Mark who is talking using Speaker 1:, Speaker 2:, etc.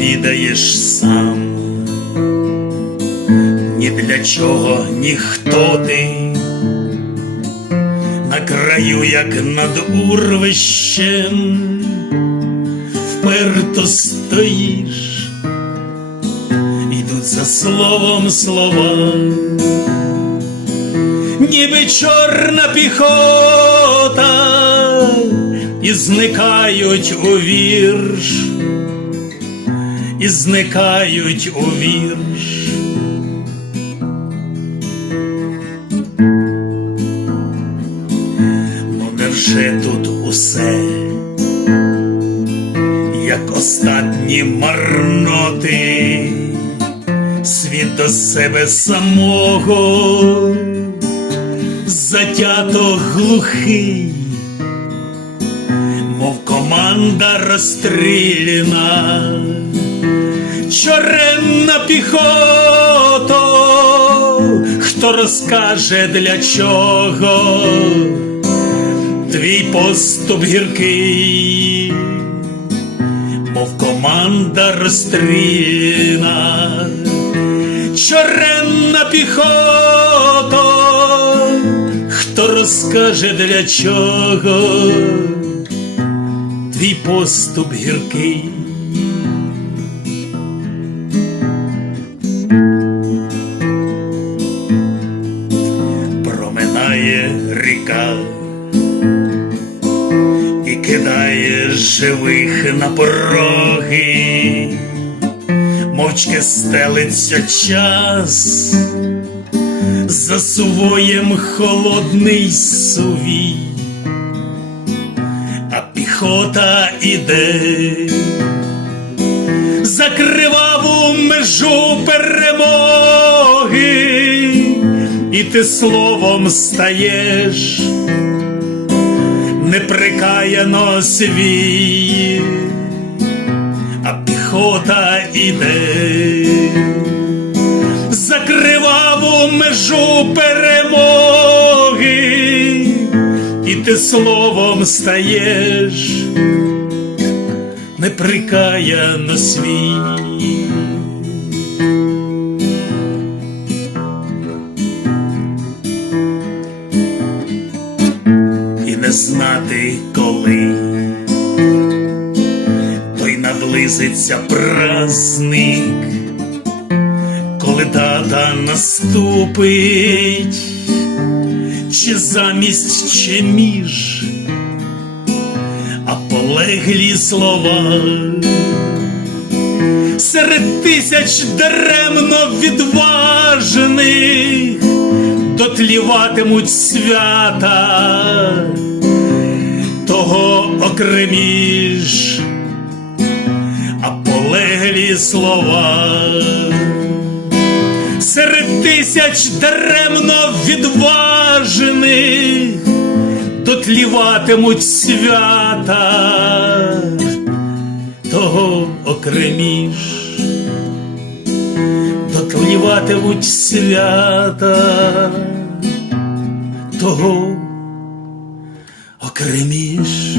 Speaker 1: знаєш сам, ні для чого ніхто ти. На краю, як над урвищем, вперто стоїш, йдуть за словом слова, ніби чорна піхота, і зникають у вірш, і зникають у вірш. Ну невже тут усе, як останні марноти, світ до себе самого затято глухий, мов команда розстріляна, чоренна піхото, хто розкаже для чого твій поступ гіркий, мов команда розстріляна, чоренна піхото, хто розкаже для чого твій поступ гіркий. Проминає ріка і кидає живих на пороги, мовчки стелиться час, за сувоєм холодний сувій, а піхота іде, за криваву межу перемоги, і ти словом стаєш неприкаяно свій, а піхота іде, за криваву межу перемоги, і ти словом стаєш, неприкаяно свій. Знати коли той наблизиться праздник, коли дата наступить, чи замість, чи між, а полеглі слова. Серед тисяч даремно відважених дотліватимуть свята, того окреміш, а полеглі слова. Серед тисяч даремно відважених дотліватимуть свята, того окреміш дотліватимуть свята, того окреміш.